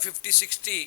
50-60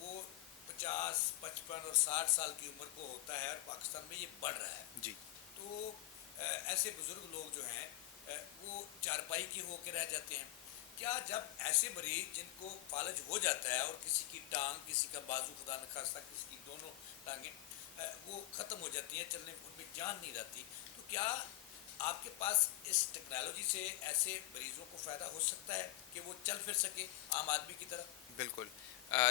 وہ 50 55 اور 60 سال کی عمر کو ہوتا ہے اور پاکستان میں یہ بڑھ رہا ہے. جی تو ایسے بزرگ لوگ جو ہیں وہ چارپائی کے ہو کے رہ جاتے ہیں. کیا جب ایسے مریض جن کو فالج ہو جاتا ہے اور کسی کی ٹانگ, کسی کا بازو خدا نخواستہ, کسی کی دونوں ٹانگیں وہ ختم ہو جاتی ہیں, چلنے ان میں جان نہیں رہتی, تو کیا آپ کے پاس اس ٹیکنالوجی سے ایسے مریضوں کو فائدہ ہو سکتا ہے کہ وہ چل پھر سکے عام آدمی کی طرح؟ بالکل.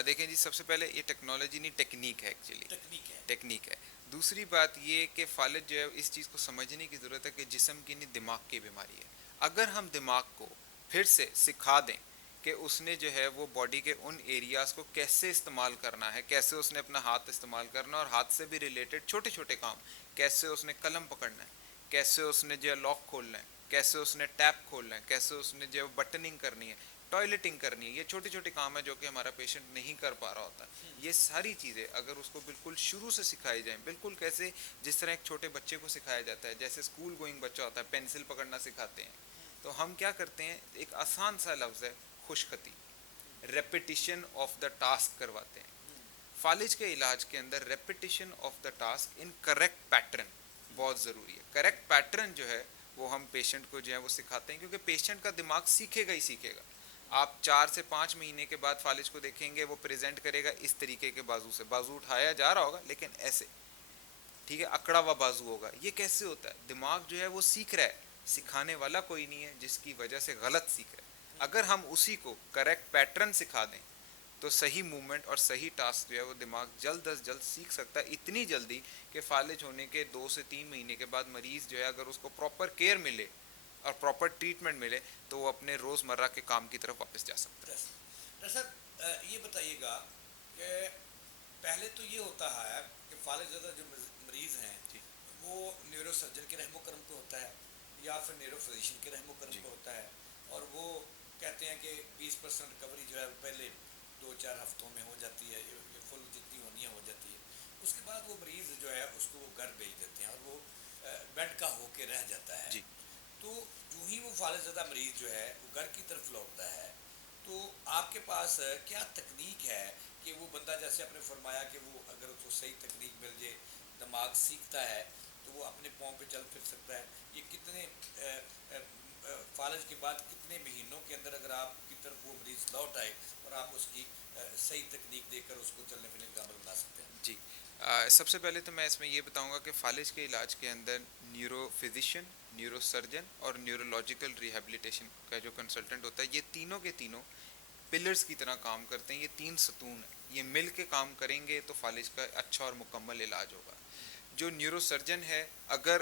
دیکھیں جی, سب سے پہلے یہ ٹیکنالوجی نہیں, ٹیکنیک ہے ایکچولی, تکنیک ہے. ٹیکنیک ہے. دوسری بات یہ کہ فالج جو ہے اس چیز کو سمجھنے کی ضرورت ہے کہ جسم کی نہیں دماغ کی بیماری ہے. اگر ہم دماغ کو پھر سے سکھا دیں کہ اس نے جو ہے وہ باڈی کے ان ایریاز کو کیسے استعمال کرنا ہے, کیسے اس نے اپنا ہاتھ استعمال کرنا ہے, اور ہاتھ سے بھی ریلیٹڈ چھوٹے چھوٹے کام, کیسے اس نے قلم پکڑنا ہے, کیسے اس نے جو ہے لاک کھولنا ہے, کیسے اس نے ٹیپ کھولنا ہے, کیسے اس نے جو ہے بٹننگ کرنی ہے, ٹوائلٹنگ کرنی ہے, یہ چھوٹے چھوٹے کام ہیں جو کہ ہمارا پیشنٹ نہیں کر پا رہا ہوتا. یہ ساری چیزیں اگر اس کو بالکل شروع سے سکھائی جائیں, بالکل کیسے جس طرح ایک چھوٹے بچے کو سکھایا جاتا ہے, جیسے اسکول گوئنگ بچہ ہوتا ہے, پینسل پکڑنا سکھاتے ہیں, تو ہم کیا کرتے ہیں, ایک آسان سا لفظ ہے خشخطی, ریپیٹیشن آف دا ٹاسک کرواتے ہیں. فالج کے علاج کے اندر repetition of the task in correct pattern بہت ضروری ہے. کریکٹ پیٹرن جو ہے وہ ہم پیشنٹ کو جو ہے وہ سکھاتے ہیں, کیونکہ پیشنٹ کا دماغ سیکھے گا ہی سیکھے گا. آپ 4 سے 5 مہینے کے بعد فالج کو دیکھیں گے, وہ پریزنٹ کرے گا اس طریقے کے بازو سے, بازو اٹھایا جا رہا ہوگا لیکن ایسے, ٹھیک ہے, اکڑا ہوا بازو ہوگا. یہ کیسے ہوتا ہے؟ دماغ جو ہے وہ سیکھ رہا ہے, سکھانے والا کوئی نہیں ہے, جس کی وجہ سے غلط سیکھ رہا ہے. اگر ہم اسی کو کریکٹ پیٹرن سکھا دیں تو صحیح موومنٹ اور صحیح ٹاسک جو ہے وہ دماغ جلد از جلد سیکھ سکتا ہے, اتنی جلدی کہ فالج ہونے کے 2 سے 3 مہینے کے بعد مریض جو ہے اگر اس کو پراپر کیئر ملے اور پراپر ٹریٹمنٹ ملے تو وہ اپنے روزمرہ کے کام کی طرف واپس جا سکتا ہے. ڈاکٹر صاحب یہ بتائیے گا کہ پہلے تو یہ ہوتا ہے کہ فالج زدہ جو مریض ہیں جی وہ نیورو سرجن کے رحم و کرم پہ ہوتا ہے یا پھر نیورو فزیشین کے رحم و کرم جی پہ ہوتا ہے, اور وہ کہتے ہیں کہ 20% ریکوری جو ہے پہلے 2-4 ہفتوں میں ہو جاتی ہے, یہ فل جتنی ہونی ہے ہو جاتی ہے. اس کے بعد وہ مریض جو ہے اس کو وہ گھر بھیج دیتے ہیں اور وہ بیڈ کا ہو کے رہ جاتا ہے. جی تو جو ہی وہ فالج زدہ مریض جو ہے وہ گھر کی طرف لوٹتا ہے, تو آپ کے پاس کیا تکنیک ہے کہ وہ بندہ, جیسے آپ نے فرمایا کہ وہ اگر اس کو صحیح تکنیک مل جائے, دماغ سیکھتا ہے تو وہ اپنے پاؤں پہ چل پھر سکتا ہے. یہ کتنے فالج کے بعد کتنے مہینوں کے اندر اگر آپ کی طرف وہ مریض لوٹ آئے اور آپ اس کی صحیح تکنیک دے کر اس کو چلنے پھرنے کا عمل بنا سکتے ہیں؟ جی, سب سے پہلے تو میں اس میں یہ بتاؤں گا کہ فالج کے علاج کے اندر نیورو فزیشین, نیورو سرجن اور نیورولوجیکل ریہیبلیٹیشن کا جو کنسلٹنٹ ہوتا ہے, یہ تینوں کے تینوں پلرز کی طرح کام کرتے ہیں. یہ 3 ستون ہیں, یہ مل کے کام کریں گے تو فالج کا اچھا اور مکمل علاج ہوگا. جو نیورو سرجن ہے, اگر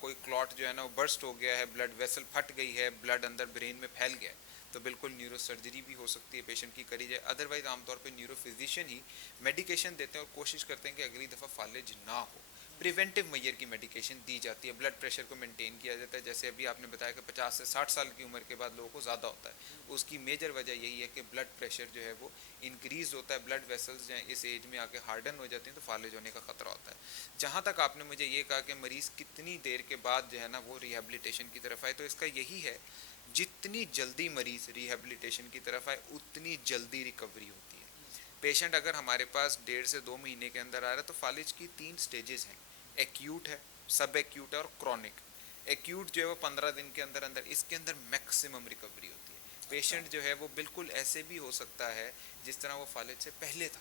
کوئی کلاٹ جو ہے نا وہ برسٹ ہو گیا ہے, بلڈ ویسل پھٹ گئی ہے, بلڈ اندر برین میں پھیل گیا ہے, تو بالکل نیورو سرجری بھی ہو سکتی ہے, پیشنٹ کی کری جائے. ادروائز عام طور پہ نیورو فزیشین ہی میڈیکیشن دیتے ہیں اور کوشش کرتے ہیں کہ اگلی دفعہ فالج نہ ہو. پریونٹیو میجر کی میڈیکیشن دی جاتی ہے, بلڈ پریشر کو مینٹین کیا جاتا ہے. جیسے ابھی آپ نے بتایا کہ 50 سے 60 سال کی عمر کے بعد لوگوں کو زیادہ ہوتا ہے, اس کی میجر وجہ یہی ہے کہ بلڈ پریشر جو ہے وہ انکریز ہوتا ہے, بلڈ ویسلز جو ہیں اس ایج میں آ کے ہارڈن ہو جاتے ہیں, تو فالج ہونے کا خطرہ ہوتا ہے. جہاں تک آپ نے مجھے یہ کہا کہ مریض کتنی دیر کے بعد جو ہے نا وہ ریہیبلیٹیشن کی طرف آئے, تو اس کا یہی ہے, جتنی جلدی مریض ریہیبلیٹیشن کی طرف آئے اتنی جلدی ریکوری ہوتی ہے. پیشنٹ اگر ہمارے پاس 1.5 سے 2 مہینے کے اندر آ رہا ہے تو فالج کی 3 سٹیجز ہیں, ایکیوٹ ہے, سب ایکیوٹ ہے اور کرونک. ایکیوٹ جو ہے وہ 15 دن کے اندر اندر, اس کے اندر میکسیمم ریکوری ہوتی ہے. پیشنٹ جو ہے وہ بالکل ایسے بھی ہو سکتا ہے جس طرح وہ فالج سے پہلے تھا,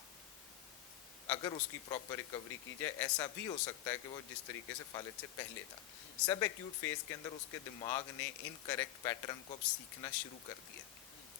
اگر اس کی پراپر ریکوری کی جائے. ایسا بھی ہو سکتا ہے کہ وہ جس طریقے سے فالج سے پہلے تھا. سب ایکیوٹ فیز کے اندر اس کے دماغ نے ان کریکٹ پیٹرن کو اب سیکھنا شروع کر دیا,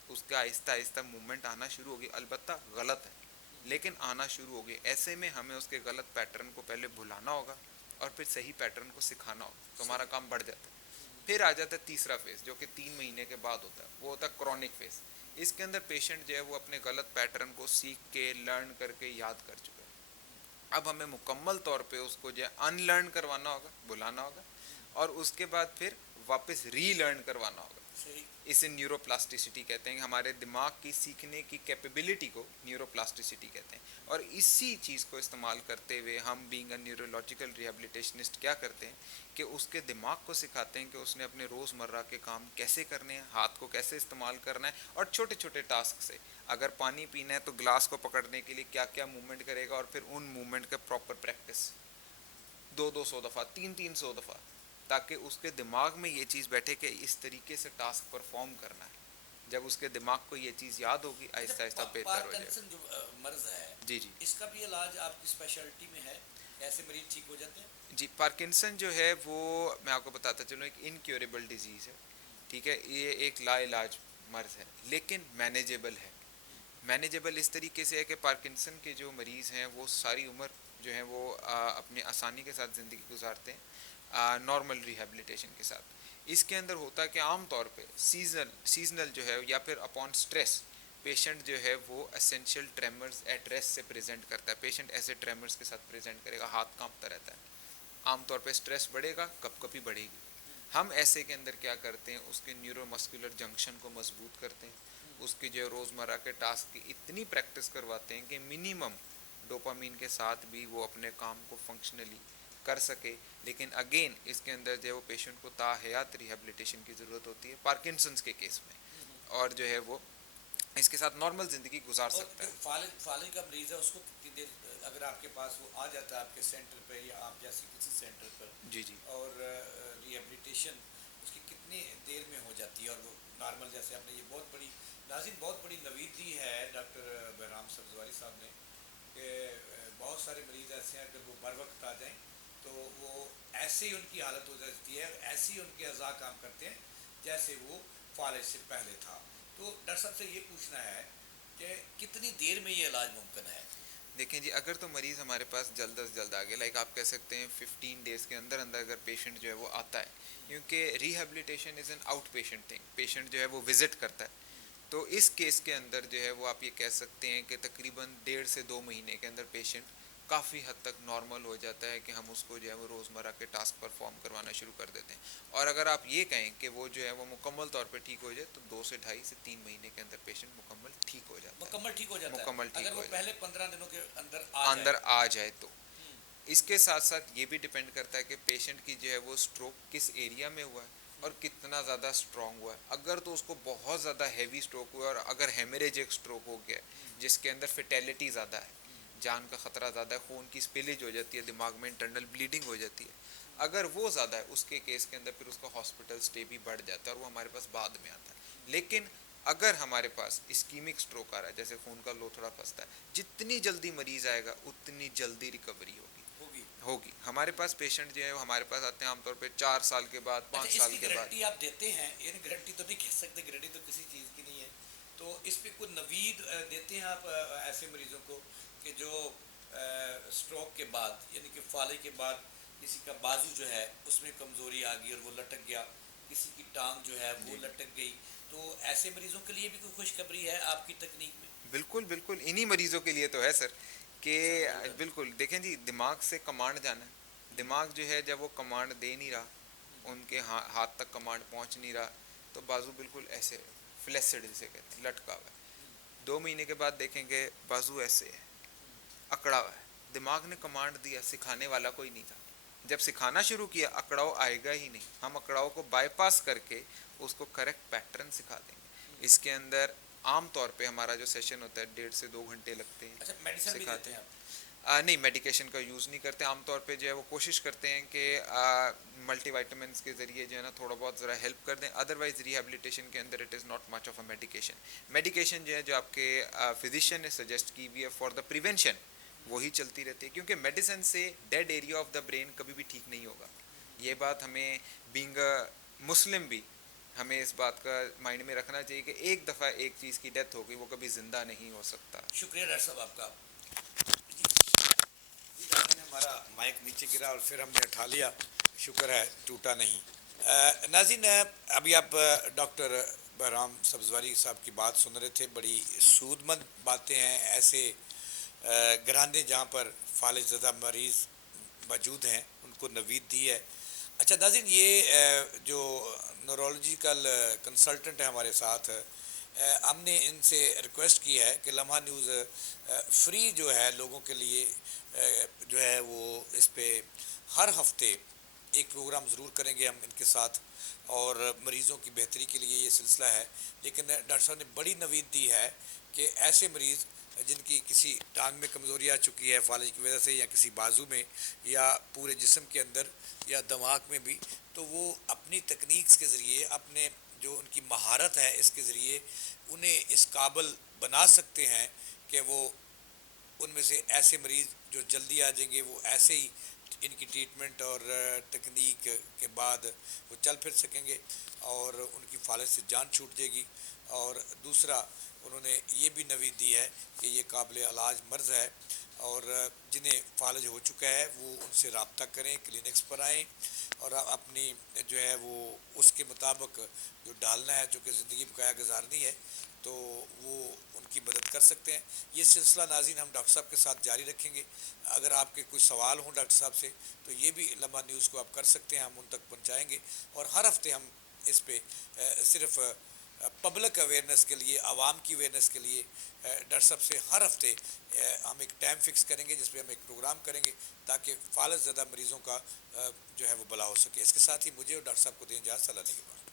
اس کا آہستہ آہستہ موومنٹ آنا شروع ہو گئی, البتہ غلط ہے لیکن آنا شروع ہو گئی. ایسے میں ہمیں اس کے غلط پیٹرن کو پہلے بھلانا ہوگا اور پھر صحیح پیٹرن کو سکھانا ہوگا, تو ہمارا کام بڑھ جاتا ہے. پھر آ جاتا ہے تیسرا فیز جو کہ 3 مہینے کے بعد ہوتا ہے, وہ ہوتا ہے کرونک فیز. اس کے اندر پیشنٹ جو ہے وہ اپنے غلط پیٹرن کو سیکھ کے, لرن کر کے یاد کر چکا ہے. اب ہمیں مکمل طور پہ اس کو جو ہے ان لرن کروانا ہوگا, بلانا ہوگا, اور اس کے بعد پھر واپس ری لرن کروانا ہوگا. صحیح. اسے نیوروپلاسٹیسٹی کہتے ہیں. ہمارے دماغ کی سیکھنے کی کیپیبلٹی کو نیوروپلاسٹیسٹی کہتے ہیں. اور اسی چیز کو استعمال کرتے ہوئے ہم بینگ اے نیورولوجیکل ریہیبلیٹیشنسٹ کیا کرتے ہیں کہ اس کے دماغ کو سکھاتے ہیں کہ اس نے اپنے روز مرہ کے کام کیسے کرنے ہیں, ہاتھ کو کیسے استعمال کرنا ہے, اور چھوٹے چھوٹے ٹاسک سے اگر پانی پینا ہے تو گلاس کو پکڑنے کے لیے کیا کیا موومنٹ کرے گا, اور پھر ان موومنٹ کا پراپر پریکٹس 200 دفعہ 300 دفعہ, تاکہ اس کے دماغ میں یہ چیز بیٹھے کہ اس طریقے سے ٹاسک پرفارم کرنا ہے. جب اس کے دماغ کو یہ چیز یاد ہوگی آہستہ آہستہ بہتر ہو جائے گا. پارکنسن جو مرض ہے, جی جی اس کا بھی علاج آپ کی اسپیشلٹی میں ہے, ایسے مریض ٹھیک ہو جاتے ہیں؟ جی. پارکنسن جو ہے وہ میں آپ کو بتاتا چلوں ایک انکیوریبل ڈیزیز ہے, ٹھیک ہے. یہ ایک لا علاج مرض ہے لیکن مینیجیبل ہے. مینیجیبل اس طریقے سے ہے کہ پارکنسن کے جو مریض ہیں وہ ساری عمر جو ہے وہ اپنے آسانی کے ساتھ زندگی گزارتے ہیں نارمل ریہیبلیٹیشن کے ساتھ. اس کے اندر ہوتا ہے کہ عام طور پہ سیزنل جو ہے یا پھر اپون سٹریس پیشنٹ جو ہے وہ اسینشیل ٹریمرز ایٹ ریسٹ سے پریزنٹ کرتا ہے. پیشنٹ ایسے ٹریمرز کے ساتھ پریزنٹ کرے گا, ہاتھ کانپتا رہتا ہے. عام طور پہ سٹریس بڑھے گا, کب کبھی بڑھے گی. ہم ایسے کے اندر کیا کرتے ہیں, اس کے نیورو مسکولر جنکشن کو مضبوط کرتے ہیں, اس کی جو روزمرہ کے ٹاسک کی اتنی پریکٹس کرواتے ہیں کہ منیمم ڈوپامین کے ساتھ بھی وہ اپنے کام کو فنکشنلی کر سکے. لیکن اگین اس کے اندر جو ہے وہ پیشنٹ کو تاحیات ریہیبلیٹیشن کی ضرورت ہوتی ہے پارکنسنس کے کیس میں, اور جو ہے وہ اس کے ساتھ نارمل زندگی گزار سکتا ہے. فالج کا مریض ہے, اس کو کتنی دیر اگر آپ کے پاس وہ آ جاتا ہے آپ کے سینٹر پہ یا آپ جیسی کسی سینٹر پر, جی جی اور ریہیبلیٹیشن اس کی کتنی دیر میں ہو جاتی ہے اور وہ نارمل, جیسے آپ نے یہ بہت بڑی ناظرین بہت بڑی نوید دی ہے ڈاکٹر بہرام سبزواری صاحب نے, کہ بہت سارے مریض ایسے ہیں اگر وہ بر وقت آ جائیں تو وہ ایسے ہی ان کی حالت ہو جاتی ہے, ایسے ہی ان کے اعضاء کام کرتے ہیں جیسے وہ فالج سے پہلے تھا. تو ڈاکٹر صاحب سے یہ پوچھنا ہے کہ کتنی دیر میں یہ علاج ممکن ہے؟ دیکھیں جی, اگر تو مریض ہمارے پاس جلد از جلد آ گیا, لائک آپ کہہ سکتے ہیں 15 ڈیز کے اندر اندر اگر پیشنٹ جو ہے وہ آتا ہے, کیونکہ rehabilitation is an out patient thing, patient جو ہے وہ وزٹ کرتا ہے, تو اس کیس کے اندر جو ہے وہ آپ یہ کہہ سکتے ہیں کہ تقریباً 1.5 سے 2 مہینے کے اندر پیشنٹ کافی حد تک نارمل ہو جاتا ہے کہ ہم اس کو جو ہے وہ روزمرہ کے ٹاسک پرفارم کروانا شروع کر دیتے ہیں. اور اگر آپ یہ کہیں کہ وہ جو ہے وہ مکمل طور پہ ٹھیک ہو جائے تو 2 سے 2.5 سے 3 مہینے کے اندر پیشنٹ مکمل ٹھیک ہو جاتا ہے. مکمل ٹھیک ہو جاتا ہے مکمل ٹھیک اگر وہ ہو جائے پہلے 15 دنوں کے اندر آ جائے تو. اس کے ساتھ ساتھ یہ بھی ڈپینڈ کرتا ہے کہ پیشنٹ کی جو ہے وہ اسٹروک کس ایریا میں ہوا ہے اور کتنا زیادہ اسٹرانگ ہوا ہے. اگر تو اس کو بہت زیادہ ہیوی اسٹروک ہوا ہے اور اگر ہیمریجک اسٹروک ہو گیا ہے جس کے اندر فیٹیلٹی زیادہ ہے, جان کا خطرہ زیادہ ہے, خون کی اسپیلیج ہو جاتی ہے, دماغ میں انٹرنل بلیڈنگ ہو جاتی ہے, اگر وہ زیادہ ہے اس کے کیس کے اندر پھر اس کا ہاسپٹل اسٹے بھی بڑھ جاتا ہے اور وہ ہمارے پاس بعد میں آتا ہے. لیکن اگر ہمارے پاس اسکیمک اسٹروک آ رہا ہے, جیسے خون کا لوتھڑا پھنستا ہے, جتنی جلدی مریض آئے گا اتنی جلدی ریکوری ہوگی. ہمارے پاس پیشنٹ جو ہے ہمارے پاس آتے ہیں عام طور پہ 4 سال کے بعد, 5 سال کے بعد. گارنٹی آپ دیتے ہیں, یعنی گارنٹی تو نہیں کہہ سکتے, گارنٹی تو کسی چیز کی نہیں ہے, تو اس پہ کوئی نوید دیتے ہیں آپ ایسے مریضوں کو کہ جو اسٹروک کے بعد یعنی کہ فالج کے بعد کسی کا بازو جو ہے اس میں کمزوری آ گئی اور وہ لٹک گیا, کسی کی ٹانگ جو ہے وہ لٹک گئی, تو ایسے مریضوں کے لیے بھی کوئی خوشخبری ہے آپ کی تکنیک میں؟ بالکل بالکل, انہی مریضوں کے لیے تو ہے سر کہ بالکل دیکھیں جی, دماغ سے کمانڈ جانا ہے. دماغ جو ہے جب وہ کمانڈ دے نہیں رہا, ان کے ہاتھ تک کمانڈ پہنچ نہیں رہا, تو بازو بالکل ایسے فلیسڈ جسے کہتے ہیں, لٹکا ہوا ہے. 2 مہینے کے بعد دیکھیں گے بازو ایسے ہے, اکڑا ہوا ہے. دماغ نے کمانڈ دیا, سکھانے والا کوئی نہیں تھا. جب سکھانا شروع کیا اکڑاؤ آئے گا ہی نہیں. ہم اکڑاؤ کو بائی پاس کر کے اس کو کریکٹ پیٹرن سکھا دیں گے. اس کے اندر عام طور پہ ہمارا جو سیشن ہوتا ہے 1.5 سے 2 گھنٹے لگتے ہیں. اچھا, میڈیسن بھی دیتے ہیں آپ؟ نہیں, میڈیکیشن کا یوز نہیں کرتے. عام طور پہ جو ہے وہ کوشش کرتے ہیں کہ ملٹی وائٹامنس کے ذریعے جو ہے نا تھوڑا بہت ذرا ہیلپ کر دیں. ادروائز ریہیبلیٹیشن کے اندر it is not much of a medication. Medication جو ہے جو آپ کے فزیشین نے سجیسٹ کی ہوئی ہے فار دا پریونشن, وہی چلتی رہتی ہے, کیونکہ میڈیسن سے dead area of the brain کبھی بھی ٹھیک نہیں ہوگا. یہ بات ہمیں بینگ مسلم بھی ہمیں اس بات کا مائنڈ میں رکھنا چاہیے کہ ایک دفعہ ایک چیز کی ڈیتھ ہو گئی, وہ کبھی زندہ نہیں ہو سکتا. شکریہ ڈاکٹر صاحب آپ کا. ہمارا مائک نیچے گرا اور پھر ہم نے اٹھا لیا, شکر ہے ٹوٹا نہیں. ناظرین, ابھی آپ ڈاکٹر بہرام سبزواری صاحب کی بات سن رہے تھے, بڑی سود مند باتیں ہیں. ایسے گھرانے جہاں پر فالج زدہ مریض موجود ہیں ان کو نوید دی ہے. اچھا ناظرین، یہ جو نورولوجیکل کنسلٹنٹ ہے ہمارے ساتھ، ہم نے ان سے ریکویسٹ کی ہے کہ لمحہ نیوز فری جو ہے لوگوں کے لیے جو ہے وہ اس پہ ہر ہفتے ایک پروگرام ضرور کریں گے ہم ان کے ساتھ، اور مریضوں کی بہتری کے لیے یہ سلسلہ ہے. لیکن ڈاکٹر صاحب نے بڑی نوید دی ہے کہ ایسے مریض جن کی کسی ٹانگ میں کمزوری آ چکی ہے فالج کی وجہ سے، یا کسی بازو میں، یا پورے جسم کے اندر، یا دماغ میں بھی، تو وہ اپنی تکنیکس کے ذریعے، اپنے جو ان کی مہارت ہے اس کے ذریعے انہیں اس قابل بنا سکتے ہیں کہ وہ ان میں سے ایسے مریض جو جلدی آ جائیں گے وہ ایسے ہی ان کی ٹریٹمنٹ اور تکنیک کے بعد وہ چل پھر سکیں گے، اور ان کی فالج سے جان چھوٹ جائے گی. اور دوسرا انہوں نے یہ بھی نوید دی ہے کہ یہ قابل علاج مرض ہے، اور جنہیں فالج ہو چکا ہے وہ ان سے رابطہ کریں، کلینکس پر آئیں، اور اپنی جو ہے وہ اس کے مطابق جو ڈالنا ہے، جو کہ زندگی بقایا گزارنی ہے، تو وہ ان کی مدد کر سکتے ہیں. یہ سلسلہ ناظرین ہم ڈاکٹر صاحب کے ساتھ جاری رکھیں گے. اگر آپ کے کوئی سوال ہوں ڈاکٹر صاحب سے تو یہ بھی لمحہ نیوز کو آپ کر سکتے ہیں، ہم ان تک پہنچائیں گے. اور ہر ہفتے ہم اس پہ صرف پبلک اویئرنیس کے لیے، عوام کی اویئرنیس کے لیے ڈاکٹر صاحب سے ہر ہفتے ہم ایک ٹائم فکس کریں گے جس پہ ہم ایک پروگرام کریں گے تاکہ فالج زدہ مریضوں کا جو ہے وہ بھلا ہو سکے. اس کے ساتھ ہی مجھے اور ڈاکٹر صاحب کو دیں اجازت. اللہ نے کے بعد.